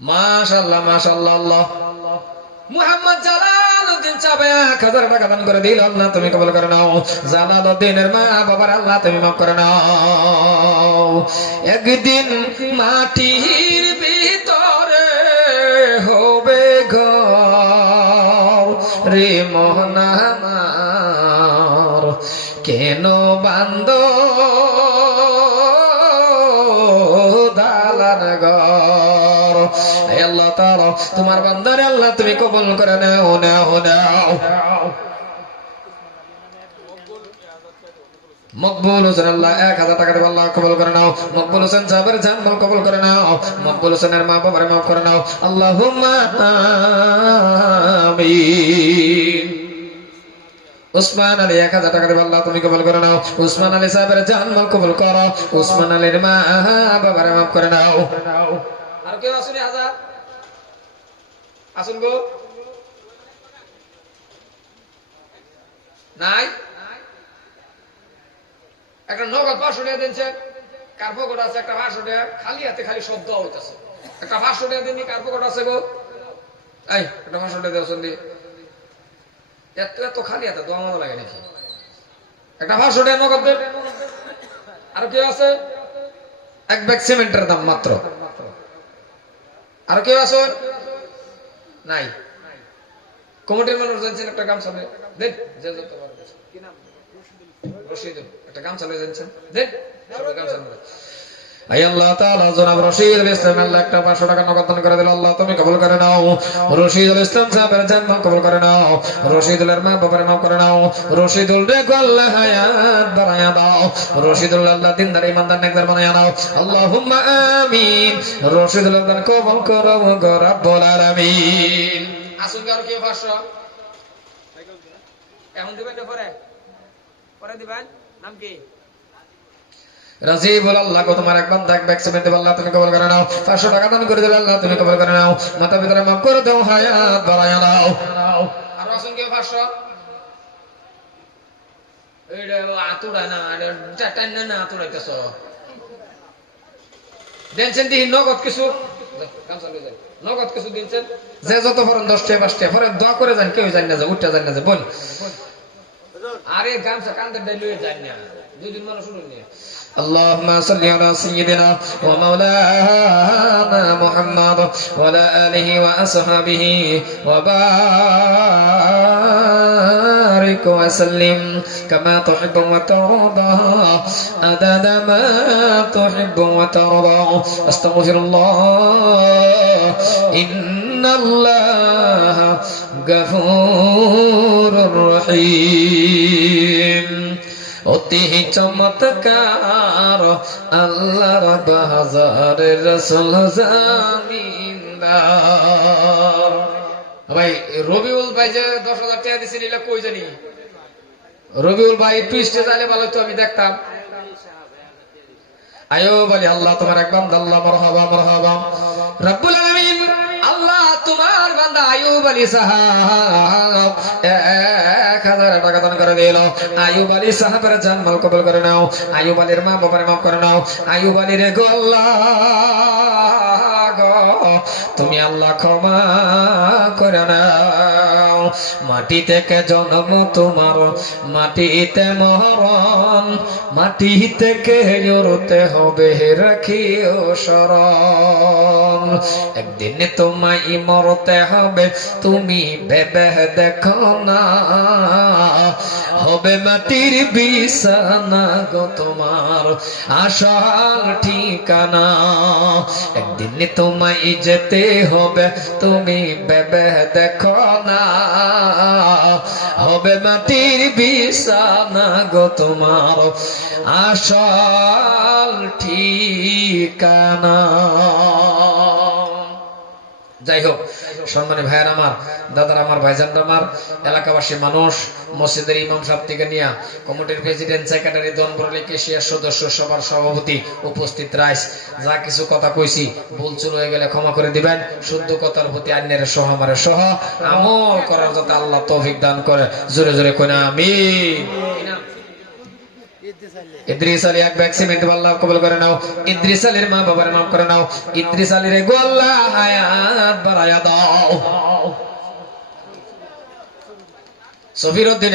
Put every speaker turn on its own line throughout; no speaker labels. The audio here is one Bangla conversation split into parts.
মাশাল্লাহ মাশাল্লাহ আল্লাহ মুহাম্মদ জালালউদ্দিন চাবে এক হাজার টাকা দান করে দিল। আল্লাহ তুমি কবল করে নাও। জালালউদ্দিনের মা বাবার আল্লাহ তুমি মাফ করে নাও। একদিন মাটির ভিতরে হবে ঘর। রে মোহনামার কেন বান্দ তাআলা তোমার বান্দারে আল্লাহ তুমি কবুল করে নাও নাও নাও। আলী এক তুমি কবল করে নাও। উসমান আলী সাহেবের জানমাল কবল করো। উসমান আলীর মা বাবার মাফ করে নাও। আর কেউ আসুনি আসুন গো। নাই? একটা নগদ পাঁচশো টাকা দিনছে কার পকেট আছে? একটা পাঁচশো টাকা খালি হাতে খালি শব্দ হইতেছে। একটা পাঁচশো টাকা দিনই কার পকেট আছে গো? এই, একটা পাঁচশো টাকা দেওয়া দি এত এত খালি হাতে দোয়া মতো লাগে নাকি? একটা পাঁচশো টাকা নগদ দেন। আর কেউ আছে? এক ব্যাগ সিমেন্টের দাম মাত্র। আর কেউ আছে? নাই। কমিটির মানুষ জানছেন একটা গামছা দেন যে যত রশিদ একটা গামছা লয়ে যাচ্ছেন দেন সবাই গামছা লয়ে। আই আল্লাহ তাআলা জনাব রশিদ ইসলাম আল্লাহ একটা 500 টাকা নগদ দান করে দিল। আল্লাহ তুমি কবুল করে নাও। রশিদুল ইসলাম সাহেবের জন্ম কবুল করে নাও। রশিদুলের মা বাবার মাফ করে নাও। রশিদুল রে আল্লাহ হায়াত বাড়ায়া দাও। রশিদুল আল্লাহ দিনদার ইমানদার নেকদার বানায়া দাও। আল্লাহুম্মা আমিন। রশিদুল আল্লাহ কবুল করো গো রব্বুল আলামিন। আসুন আর কি 500
এখন দিবেন না পরে? পরে দিবেন? নাম কি?
রাজিবুল আল্লাহ গো তোমার এক বান্দা এক ব্যাগ সিমেন্ট দেব আল্লাহ তুমি কবল করে নাও। 500 টাকা দান করে দিলে আল্লাহ তুমি কবল করে নাও। মাতা পিতার মাফ করে দাও হায়াত বাড়ায়া দাও আর আসুন কি 500 এইটা আতুড়া না এটা টান না না দেনছেন দিহি নগদ কিছু। নগদ কিছু দিনছেন যে যত ফরন দশটা পাঁচটা ফরে দোয়া করে যান কেউ জান না যে উঠতে জান না যে বল আরে গামছা কান্দে ডাই লয়ে যান না দুই দিন মানুষ শুনুন নিয়ে اللهم صل على سيدنا ومولانا محمد وعلى آله وأصحابه وبارك وسلم كما تحب وترضى عدد ما تحب وترضى أستغفر الله إن الله غفور رحيم অতি চমৎকার আল্লাহর বাজার রসুল জামিনদার ভাই, রবিউল ভাই যে দশ হাজার টাকা দিছিল এটা কই জানি? রবিউল ভাই স্টেজ ভালো তো আমি দেখতাম। আয়ো বলি, আল্লাহ তোমার এক বান্দা, আল্লাহ মারহাবা মারহাবা। রব্বুল আলামিন, আল্লাহ তোমার বান্দা আয়ুব আলী সাহাব, এক হাজার টাকা দান করে দিল। আয়ুব আলী সাহাবের কবল করে নাও। আয়ুব আলীর মা বাবার মাফ করে নাও। আয়ুব আলীর গোল্লা তুমি আল্লাহ ক্ষমা করে নাও মাটি থেকে জন্ম তোমার, মাটিতে মরণ মাটি থেকে উড়তে হবে, রাখিও শরণ। একদিন তোমায় মরতে হবে, তুমি ভেবে দেখো না। হবে মাটির বিছানা গো তোমার আসল ঠিকানা। একদিন তোমায় যেতে হবে, তুমি ভেবে দেখো না। হবে মাটির বিছানা গো তোমার? আসল ঠিকানা। যাই হোক সম্মানী ভাইয়ের আমার, দাদার আমার ভাইজান আমার, এলাকাবাসী মানুষ, মসজিদের ইমাম সাহেব থেকে নিয়ে কমিটির প্রেসিডেন্ট, সেক্রেটারি দনবরলী কেশিয়ার সদস্য সবার সভাপতি উপস্থিত রাইস। যা কিছু কথা কইছি, ভুল চুল হয়ে গেলে ক্ষমা করে দিবেন। শুদ্ধ কথার প্রতি আন্যের সহ, আমার সহ, আমল করার যাতে আল্লাহ তৌফিক দান করে। জোরে জোরে কইনা আমি ইদ্রিস আলী এক ব্যাগ সিমেন্ট আল্লাহ কবুল করে নাও। ইদ্রিস আলীর মা বাবার মাফ করে নাও। ইদ্রিস আলীর গোল্লা হায়া বাড়াইয়া দাও।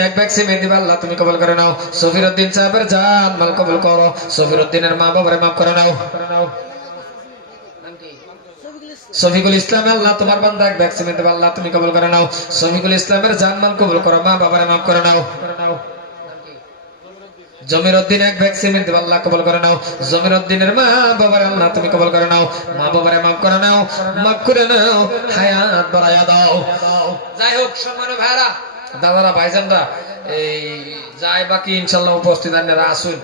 এক ব্যাগ সিমে দিবা আল্লাহ তুমি কবল করে নাও। সাহেবের জান মাল কবল করো। সফিরউদ্দিনের মা বাবারে মাফ করে নাও।
নাম
শফিকুল ইসলাম আল্লাহ, তোমার বান্দা এক ব্যাগ সিমে দিবা আল্লাহ তুমি কবল করে নাও। শফিকুল ইসলামের জান মাল কবল করো, মা বাবারে মাফ করে নাও।
নাম
জমির উদ্দিন এক ব্যাগ সিমেন্ট আল্লাহ কবল করে নাও জমির উদ্দিনের মা বাবার আল্লাহ তুমি কবল করে নাও মা বাবারে মাফ করে নাও, মাফ করে নাও, হায়াত বাড়াইয়া দাও
যাই হোক সম্মানীয় ভাইরা
দাদারা, ভাইজানরা, এই যাই বাকি, ইনশাল্লাহ উপস্থিত আনেরা আসুন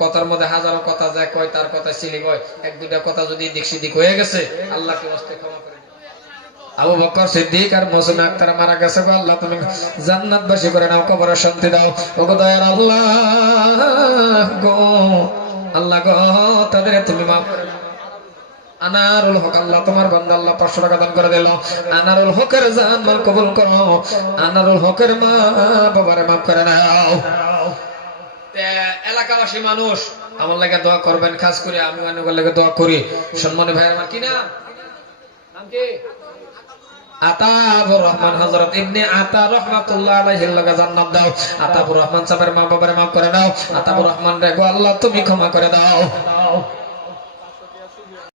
কথার মধ্যে হাজারো কথা যায়, কয় তার কথা সিলি কয়, এক দুটা কথা যদি দিক সিদিক হয়ে গেছে, আল্লাহকে হস্তে ক্ষমা করে। আবু বকর সিদ্দিক আর মৌসুমী আক্তার মারা গেছে গো, আল্লাহ তুমি জান্নাত বাসী করে নাও কবর শান্তি দাও। ও গো দয়ার আল্লাহ গো আল্লাহ গো তাদের তুমি মাফ। আনারুল হক, আল্লাহ তোমার বান্দা আল্লাহ পাঁচশো টাকা দান করে দিল। আনারুল হকের জান মাল কবুল করো। আনারুল হকের মা বাবারে মাফ করে নাও। এলাকাবাসী মানুষ, আমার লাগে দোয়া করবেন খাস করে, আমি লাগে দোয়া করি। সম্মানী ভাইয়ের আমার
নাম কি?
আতাবুর রহমান, হযরত ইবনে আতা রাহমাতুল্লাহ আলাইহির লগে জান্নাত দাও। আতাবুর রহমান সাহেবের মা বাবার মাফ করে দাও। আতাবুর রহমান রে গো আল্লাহ, তুমি ক্ষমা করে দাও।